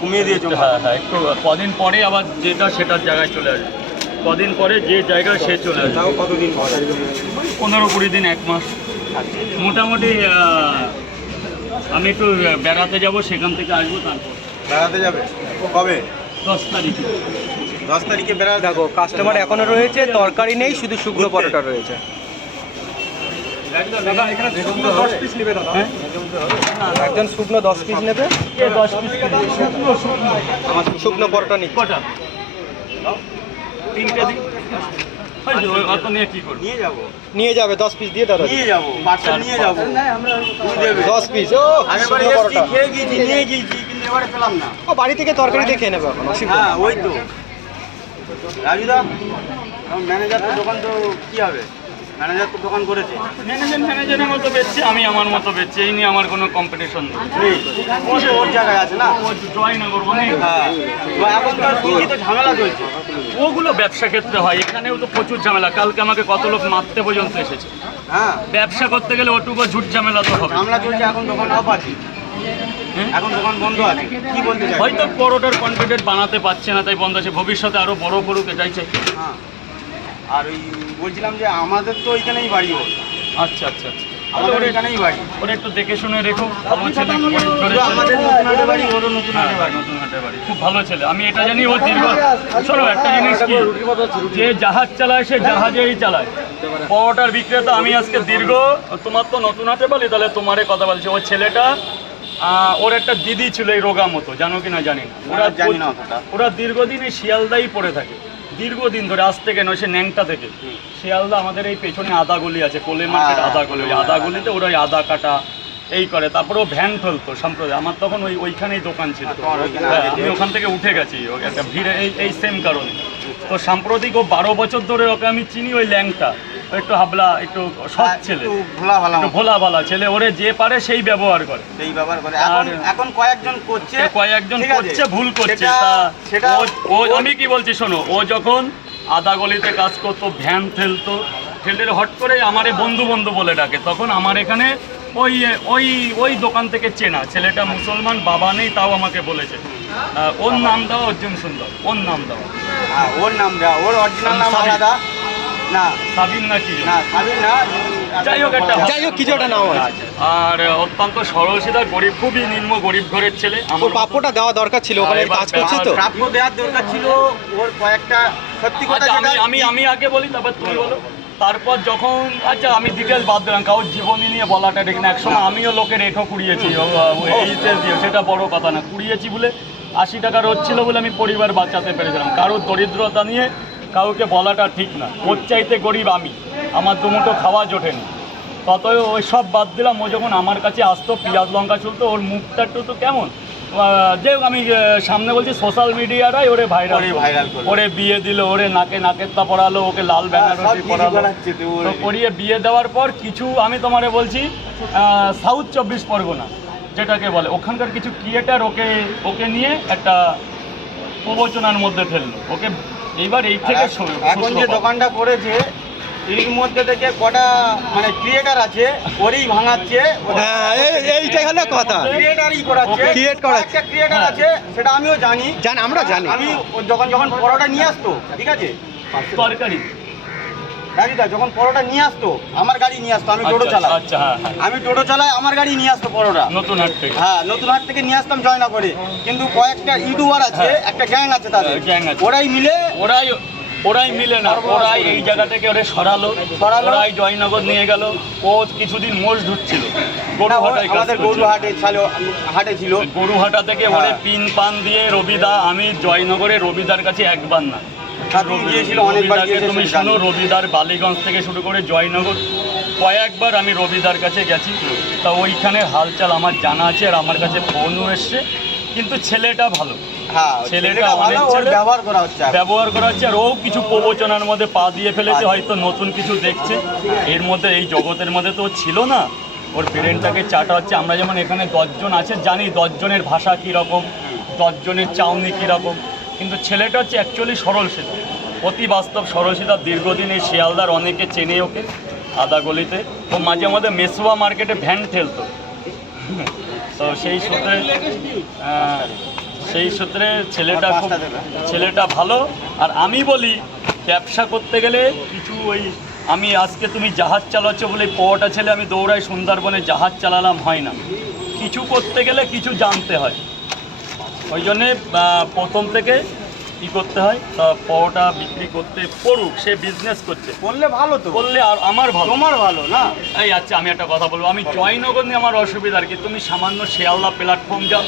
কমিয়ে দিয়েছ হ্যাঁ হ্যাঁ একটু কদিন পরে আবার যেটা সেটার জায়গায় চলে আসবে। কদিন পরে যে জায়গায় সে চলে আসবে। তাও কতদিন পরে? পনেরো কুড়ি দিন এক মাস। মোটামুটি আমি একটু বেড়াতে যাব সেখান থেকে আসব তারপর। বেড়াতে যাবে? কবে? দশ তারিখে। দশ তারিখে বেড়াতে দেখো কাস্টমার এখনও রয়েছে তরকারি নেই শুধু শুকনো পরোটা রয়েছে। হ্যাঁ? একজন শুকনো দশ পিস নেবে। কে দশ পিস শুকনো শুকনো। আমার শুকনো পরোটা নিচ্ছে। কটা তিনটে দিন হয়েছে, ওই অত নিয়ে কি করব? নিয়ে যাব। নিয়ে যাবে দশ পিস দিয়ে দাদা। নিয়ে যাব নিয়ে যাব। দশ পিস ও আগেরবারে শুকনো পরোটা। খেয়ে গিয়েছি নিয়ে গিয়েছি কিন্তু এবারে পেলাম না। ও বাড়ি থেকে তরকারি দেখে নেবে এখন হ্যাঁ ওই তো। রাজুদা ম্যানেজার তো দোকান তো কি হবে? ম্যানেজার তো দোকান করেছে। ম্যানেজার ম্যানেজারের মতো বেচছে আমি আমার মতো বেচছি এই নিয়ে আমার কোনো কম্পিটিশন নেই। ও তো ওর জায়গায় আছে না? ও জয়নগর অনেক হ্যাঁ তো এখন তো শুনছি তো ঝামেলা চলছে। ওগুলো ব্যবসা ক্ষেত্রে হয় এখানেও তো প্রচুর ঝামেলা। কালকে আমাকে কত লোক মারতে পর্যন্ত এসেছে। হ্যাঁ। ব্যবসা করতে গেলে ওটুকু ঝুট ঝামেলা তো হবে। ঝামেলা চলছে এখন দোকান অফ আছে। হ্যাঁ? এখন দোকান বন্ধ আছে। কি বলতে হয়তো পরোটার কনফিডেন্ট বানাতে পারছে না তাই বন্ধ আছে। ভবিষ্যতে আরও বড় করুক এটাই চাই। হ্যাঁ। আর ওই বলছিলাম যে আমাদের তো ওইখানেই বাড়ি ওর। আচ্ছা আচ্ছা আচ্ছা। আমাদের ওইখানেই বাড়ি। ওরা একটু দেখে শুনে রেখো। ভালো ছেলে। আমাদের নতুন হাটে বাড়ি? ওরও নতুন হ্যাঁ, হাটে বাড়ি নতুন হাটে বাড়ি। খুব ভালো ছেলে। আমি এটা জানি ও দীর্ঘ শোনো একটা জিনিস কি? যে জাহাজ চালায় সে জাহাজেই চালায়। পরোটার বিক্রেতা আমি আজকে দীর্ঘ। তোমার তো নতুন হাটে বলি তাহলে তোমারে কথা বলছি। ওর ছেলেটা ওর একটা দিদি ছিল এই রোগা মতো। জানো কি না জানি না। ওরা জানি না অতটা। ওরা দীর্ঘদিন এই শিয়ালদাই পড়ে থাকে। দীর্ঘদিন ধরে আজ থেকে নয় সে ন্যাংটা থেকে। শিয়ালদা আমাদের এই পেছনে আদা গলি আছে কোলে মার্কেট হ্যাঁ, আদা গলি। ওই আদা গলিতে ওরা ওই আদা কাটা এই করে। তারপরে ও ভ্যান ফেলতো সম্প্রদায়। আমার তখন ওই ওইখানেই দোকান ছিল। হ্যাঁ, আমি ওখান থেকে উঠে গেছি ও একটা ভিড়ে এই এই সেম কারণে। তো সাম্প্রতিক ও বারো বছর ধরে ওকে আমি চিনি ওই ল্যাংটা। একটু হাবলা একটু সৎ ছেলে। একটু ভোলা ভালা ভোলা ভালা ছেলে ওরে যে পারে সেই ব্যবহার করে। সেই ব্যাপার করে। এখন আর- এখন কয়েকজন করছে কয়েকজন করছে ভুল করছে সেটা- ও- আমি কি বলছি শোনো ও যখন আদা গলিতে কাজ করতো ভ্যান ফেলতো ফেলতে হট করে আমারে বন্ধু বন্ধু বলে ডাকে তখন আমার এখানে ওই ওই ওই দোকান থেকে চেনা ছেলেটা মুসলমান বাবা নেই তাও আমাকে বলেছে। ওর নাম দাও অর্জুন সুন্দর ওর নাম দাও। হ্যাঁ, ওর নাম দেওয়া ওর অরিজিনাল নাম। আলাদা। না। সাবিন না কি না সাবির না যাই হোক একটা যাই হোক কিছু একটা নাম আছে আর অত্যন্ত সরল সিধা গরিব খুবই নিম্ন গরিব ঘরের ছেলে। আমার প্রাপ্যটা দেওয়া দরকার ছিল ওখানে কাজ করছে তো। প্রাপ্য দেওয়ার দরকার ছিল ওর কয়েকটা সত্যি কথা আমি আমি আমি আগে বলি তারপর তুমি বলো। তারপর যখন আচ্ছা আমি ডিটেলস বাদ দিলাম কারোর জীবনী নিয়ে বলাটা ঠিক না। একসময় আমিও লোকের রেখো কুড়িয়েছি এইচএস দিয়ে সেটা বড় কথা না। কুড়িয়েছি বলে আশি টাকা রোজ ছিল বলে আমি পরিবার বাঁচাতে পেরেছিলাম। কারোর দরিদ্রতা নিয়ে কাউকে বলাটা ঠিক না। ওর চাইতে গরিব আমি। আমার দুমুটো খাওয়া জোটেনি তত ওই সব বাদ দিলাম। ও যখন আমার কাছে আসতো পেঁয়াজ লঙ্কা চলতো ওর মুখটা একটু তো কেমন? যে আমি সামনে বলছি সোশ্যাল মিডিয়ারাই ওরে ভাইরাল ওরে বিয়ে দিল ওরে নাকে নাকের তা পড়ালো ওকে লাল সব বেনারসি পড়ালো। তো পরিয়ে বিয়ে দেওয়ার পর কিছু আমি তোমারে বলছি সাউথ চব্বিশ পরগনা যেটাকে বলে। ওখানকার কিছু ক্রিয়েটার ওকে ওকে নিয়ে একটা প্রবচনার মধ্যে ফেলল। ওকে এইবার এই থেকে এখন যে দোকানটা করেছে এর মধ্যে থেকে কটা মানে ক্রিয়েটার আছে ওরই ভাঙাচ্ছে হ্যাঁ এই- এইটাই হলো কথা। ক্রিয়েটারই করাচ্ছে ক্রিয়েট করাচ্ছে। ক্রিয়েটার হ্যাঁ। আছে সেটা আমিও জানি। জান আমরা জানি। আমি যখন যখন পরোটা নিয়ে আসতো ঠিক আছে? তরকারি। রাজিদা যখন পরোটা নিয়ে আসতো আমার গাড়ি নিয়ে আসতো আমি টোটো আচ্ছা, চালাই। আচ্ছা হ্যাঁ হ্যাঁ। আমি টোটো চালাই আমার গাড়ি নিয়ে আসতো পরোটা। নতুন হাট থেকে। হ্যাঁ নতুন হাট থেকে নিয়ে আসতাম জয়নগরে। কিন্তু কয়েকটা ইউটিউবার আছে হ্যাঁ। একটা গ্যাং আছে তাদের। ওরাই মিলে ওরাই ওরাই মিলে না ওরাই এই জায়গা থেকে ওরে সরালো। সরালো। ওরাই জয়নগর নিয়ে গেল। ও কিছুদিন মোষ ধুচ্ছিল। আমাদের করছিল। গরু হাটে ছিল। গরুহাটা থেকে ওরে। পিন পান দিয়ে রবিদা আমি জয়নগরে রবিদার কাছে একবার না। তুমি গিয়েছিল, অনেকবার তুমি শোনো রবিদার বালিগঞ্জ থেকে শুরু করে জয়নগর কয়েকবার আমি রবিদার কাছে গেছি। তা ওইখানে হালচাল আমার জানা আছে আর আমার কাছে ফোনও এসছে। কিন্তু ছেলেটা ভালো। হ্যাঁ ছেলেটা ছেলেটা অনেক ব্যবহার করা হচ্ছে ব্যবহার করা হচ্ছে আর ও কিছু প্রবচনার মধ্যে পা দিয়ে ফেলেছে হয়তো নতুন কিছু দেখছে। এর মধ্যে এই জগতের মধ্যে তো ছিল না। ওর ব্রেনটাকে চাটা হচ্ছে। আমরা যেমন এখানে দশজন আছে জানি দশজনের ভাষা কীরকম দশজনের চাউনি কীরকম। কিন্তু ছেলেটা হচ্ছে অ্যাকচুয়ালি সরল সিধা অতি বাস্তব সরল সিধা দীর্ঘদিন এই শিয়ালদার অনেকে চেনে ওকে আদা গলিতে। ও মাঝে মাঝে মেসোয়া মার্কেটে ভ্যান ঠেলতো। তো সেই সূত্রে সেই সূত্রে ছেলেটা খুব ছেলেটা ভালো। আর আমি বলি ব্যবসা করতে গেলে কিছু ওই আমি আজকে তুমি জাহাজ চালাচ্ছ বলে পটা ছেলে আমি দৌড়াই সুন্দরবনে জাহাজ চালালাম হয় না। কিছু করতে গেলে কিছু জানতে হয়। ওই জন্যে প্রথম থেকে কি করতে হয় তা পটা বিক্রি করতে পড়ুক সে বিজনেস করছে। করলে ভালো তো। করলে আর আমার ভালো। তোমার ভালো না? এই আচ্ছা আমি একটা কথা বলব। আমি জয়নগর নিয়ে আমার অসুবিধা আর কি। তুমি সামান্য শিয়ালদা প্ল্যাটফর্ম যাও।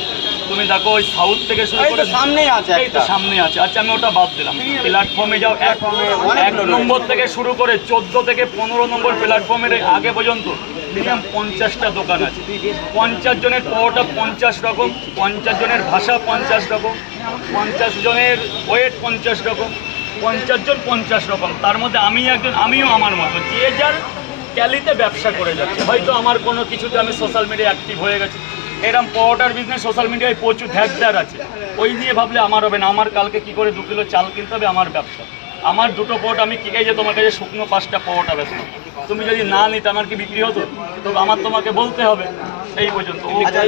তুমি দেখো ওই সাউথ থেকে শুরু করে সামনেই আছে এই তো একটা। সামনে আছে। আচ্ছা আমি ওটা বাদ দিলাম। প্ল্যাটফর্মে যাও। এক নম্বর থেকে শুরু করে চোদ্দ থেকে পনেরো নম্বর প্ল্যাটফর্মের আগে পর্যন্ত মিনিমাম পঞ্চাশটা দোকান আছে। পঞ্চাশ জনের পরোটা পঞ্চাশ রকম, পঞ্চাশ জনের ভাষা পঞ্চাশ রকম, পঞ্চাশ জনের ওয়েট পঞ্চাশ রকম, পঞ্চাশ জন পঞ্চাশ রকম। তার মধ্যে আমি একজন, আমিও আমার মতো। যে যার ক্যালিতে ব্যবসা করে যাচ্ছে। হয়তো আমার কোনো কিছুতে আমি সোশ্যাল মিডিয়া অ্যাক্টিভ হয়ে গেছি। এরকম পরোটার বিজনেস সোশ্যাল মিডিয়ায় প্রচুর ধ্যাকদার আছে। ওই নিয়ে ভাবলে আমার হবে না। আমার কালকে কি করে দু কিলো চাল কিনতে হবে? আমার ব্যবসা। আমার দুটো পোট আমি কি যে তোমার কাছে শুকনো পাঁচটা পোট বেচতাম তুমি যদি না নিতে আমার কি বিক্রি হতো? তো আমার তোমাকে বলতে হবে। এই পর্যন্ত। ও আচ্ছা